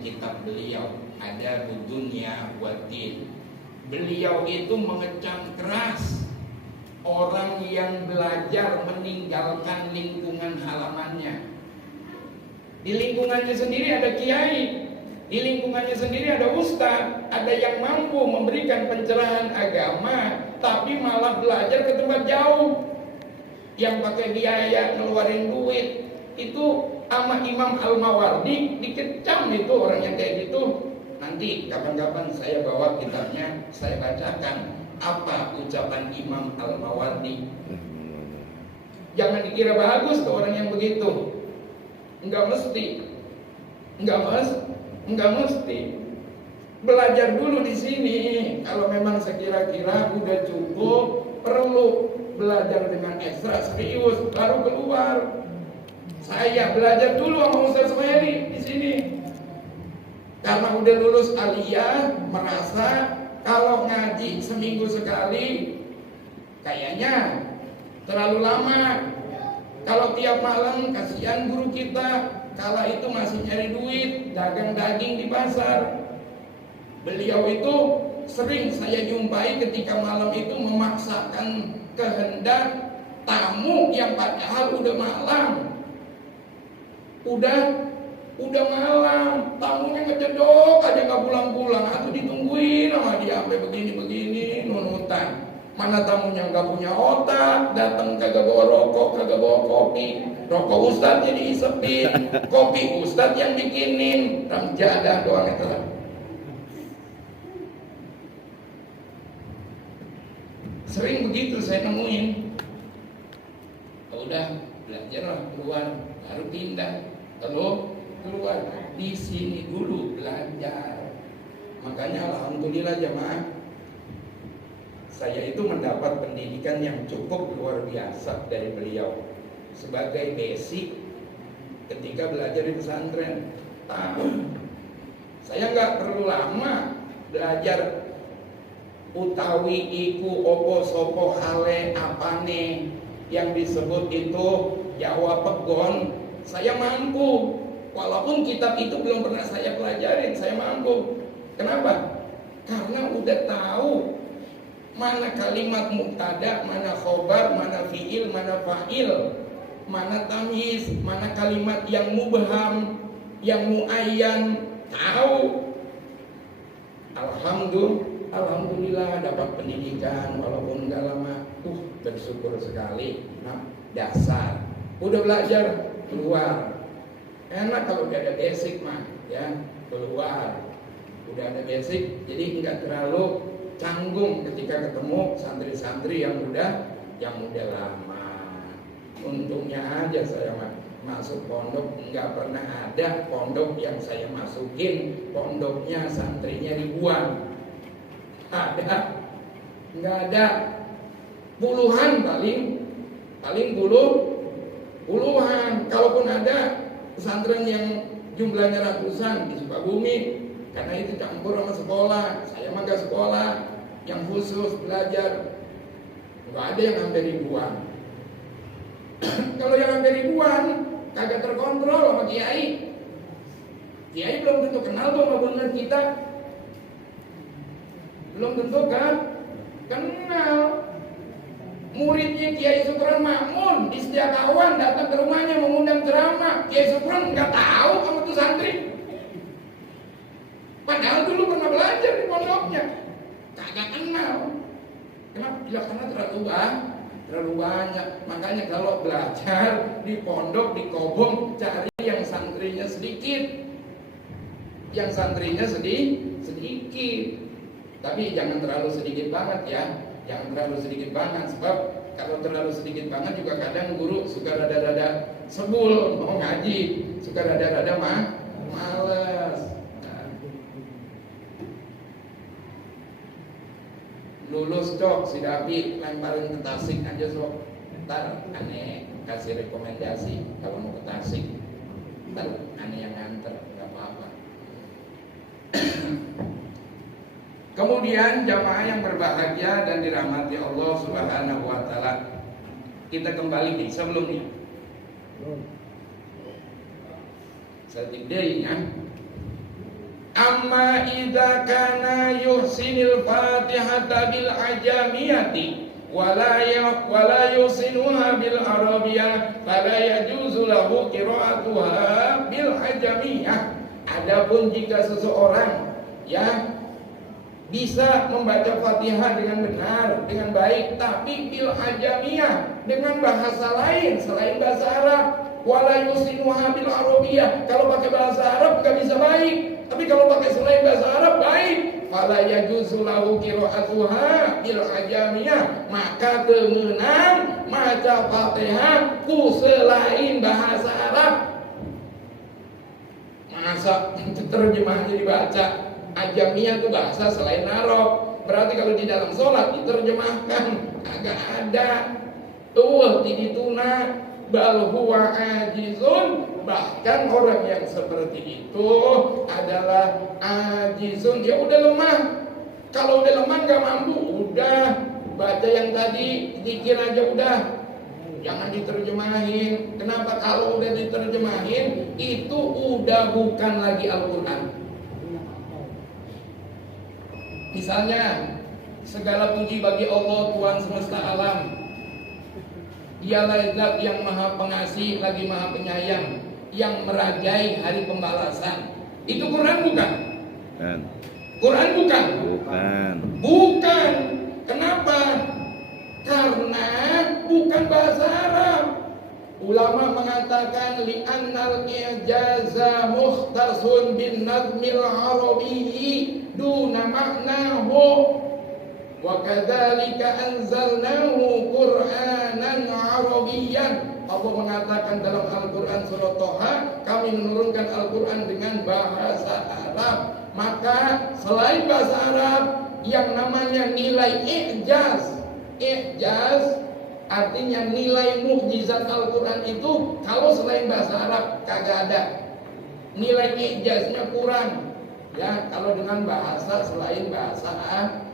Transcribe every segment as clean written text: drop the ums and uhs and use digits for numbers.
kitab beliau, ada Dunya Waddin. Beliau itu mengecam keras orang yang belajar meninggalkan lingkungan halamannya. Di lingkungannya sendiri ada kiai, di lingkungannya sendiri ada ustadz, ada yang mampu memberikan pencerahan agama, tapi malah belajar ke tempat jauh, yang pakai biaya ngeluarin duit. Itu sama Imam Al-Mawardi dikecam itu orang yang kayak gitu. Nanti kapan-kapan saya bawa kitabnya, saya bacakan apa ucapan Imam Al-Mawardi. Jangan dikira bagus tuh orang yang begitu. Enggak mesti. Enggak mesti. Belajar dulu di sini. Kalau memang sekira-kira udah cukup, perlu belajar dengan ekstra serius, baru keluar. Saya belajar dulu sama Ustaz Suhairi di sini. Karena udah lulus aliyah, merasa kalau ngaji seminggu sekali kayaknya terlalu lama. Kalau tiap malam kasihan guru kita, kala itu masih nyari duit, dagang daging di pasar. Beliau itu sering saya jumpai ketika malam itu memaksakan kehendak tamu yang padahal udah malam. Udah malam, tamunya ngejedok aja nggak pulang-pulang, atau ditungguin sama dia sampai begini-begini nunutan. Mana tamunya nggak punya otak, datang kagak bawa rokok, kagak bawa kopi. Rokok ustadz jadi isepin, kopi ustadz yang bikinin, ramjadah doang itu lah. Sering begitu saya nemuin. Udah belajar lah, keluar, baru pindah. Kalau keluar di sini dulu belajar. Makanya alhamdulillah jemaah, saya itu mendapat pendidikan yang cukup luar biasa dari beliau sebagai basic ketika belajar di pesantren. Saya nggak perlu lama belajar utawi iku opo sopo hale apane yang disebut itu Jawa Pegon. Saya mampu, walaupun kitab itu belum pernah saya pelajarin, saya mampu. Kenapa? Karena udah tahu mana kalimat mubtada, mana khobar, mana fiil, mana fa'il, mana tamyiz, mana kalimat yang mubham, yang muayyan, tahu. Alhamdulillah dapat pendidikan walaupun enggak lama. Bersyukur sekali. Nah, dasar. Udah belajar, keluar. Enak kalau udah ada basic mah, ya, keluar. Udah ada basic, jadi enggak terlalu canggung ketika ketemu santri-santri yang udah lama. Untungnya aja saya masuk pondok, nggak pernah ada pondok yang saya masukin pondoknya santrinya ribuan. Nggak ada, puluhan paling puluhan. Kalaupun ada pesantren yang jumlahnya ratusan di Sukabumi, karena itu campur sama sekolah. Saya mah nggak sekolah yang khusus belajar, nggak ada yang hampir ribuan. Kalau yang hampir ribuan kagak terkontrol sama kiai. Kiai belum tentu kenal tuh sama benar kita, belum tentu kan kenal. Muridnya Kiai Sukron Makmun di Setiakawan datang ke rumahnya mengundang ceramah, Kiai Sukron nggak tahu sama tuh santri. Padahal dulu pernah belajar di pondoknya, kagak kenal. Kenapa? Ya karena terlalu banyak. Makanya kalau belajar di pondok, di kobong, cari yang santrinya sedikit. Yang santrinya sedikit. Tapi jangan terlalu sedikit banget ya. Jangan terlalu sedikit banget, sebab kalau terlalu sedikit banget juga kadang guru suka rada-rada sebul mau ngaji, suka rada-rada males. Lulus cok si Dapi lemparin ke Tasik aja sok. Ntar aneh kasih rekomendasi kalau mau ke Tasik. Ntar aneh yang nganter, nggak apa-apa. Kemudian jamaah yang berbahagia dan dirahmati Allah Subhanahu wa taala. Kita kembali nih sebelumnya. Sedikitnya Amma idza kana yuhsinul Fatihata bil ajamiyati wala yusinuha bil arabiyah fala yajuzu lahu qira'atuha bil ajamiyah. Adapun jika seseorang ya bisa membaca Fatihah dengan benar, dengan baik, tapi bil ajamiyah, dengan bahasa lain selain bahasa Arab, wala yusinuha bil arabiyah, kalau pakai bahasa Arab nggak bisa baik, tapi kalau pakai selain bahasa Arab baik, fala yajuzu lahu qira'atuha bil ajamiyah, maka temenang maca Fatihah ku selain bahasa Arab. Masa terjemahannya dibaca ajamiyah itu bahasa selain Arab, berarti kalau di dalam sholat diterjemahkan agak ada tuh tidituna bal huwa ajizun, bahkan orang yang seperti itu adalah ajizun, ya udah lemah. Kalau udah lemah nggak mampu, udah baca yang tadi dikir aja udah, jangan diterjemahin. Kenapa? Kalau udah diterjemahin itu udah bukan lagi Al-Quran. Misalnya, segala puji bagi Allah Tuhan semesta alam. Dialah Zat yang maha pengasih lagi maha penyayang, yang merajai hari pembalasan. Itu Quran bukan? Quran bukan? Bukan. Kenapa? Karena bukan bahasa Arab. Ulama mengatakan li'annal i'jaza mukhtasun bin nadmil arabiyyi duna maknahu wa kadzalika anzalnahu qur'anan arabiyyan. Allah mengatakan dalam Al-Qur'an surah Thaha, kami menurunkan Al-Qur'an dengan bahasa Arab. Maka selain bahasa Arab yang namanya nilai i'jaz artinya nilai mukjizat Al-Quran itu kalau selain bahasa Arab kagak ada. Nilai ijaznya kurang. Ya, kalau dengan bahasa selain bahasa Arab.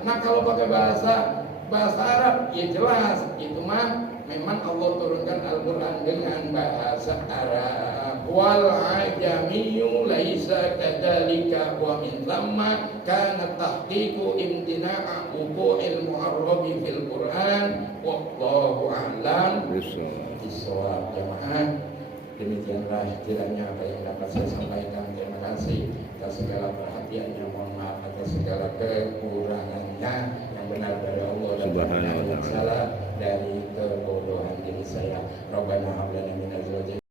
Nah, kalau pakai bahasa Arab ya jelas itu mah memang Allah turunkan Al-Quran dengan bahasa Arab. Wal ajamiyyu laisa kadzalika wa min thamma kana tahqiqu imtina'a wuqu'il mu'arrabi fil Qur'an wallahu a'lam bissawab. Jamaah, demikianlah kiranya apa yang dapat saya sampaikan. Terima kasih atas segala perhatiannya, mohon maaf atas segala kekurangannya. Yang benar dari Allah dan yang salah dari kebodohan diri saya. Rabbana hab lana min azwajina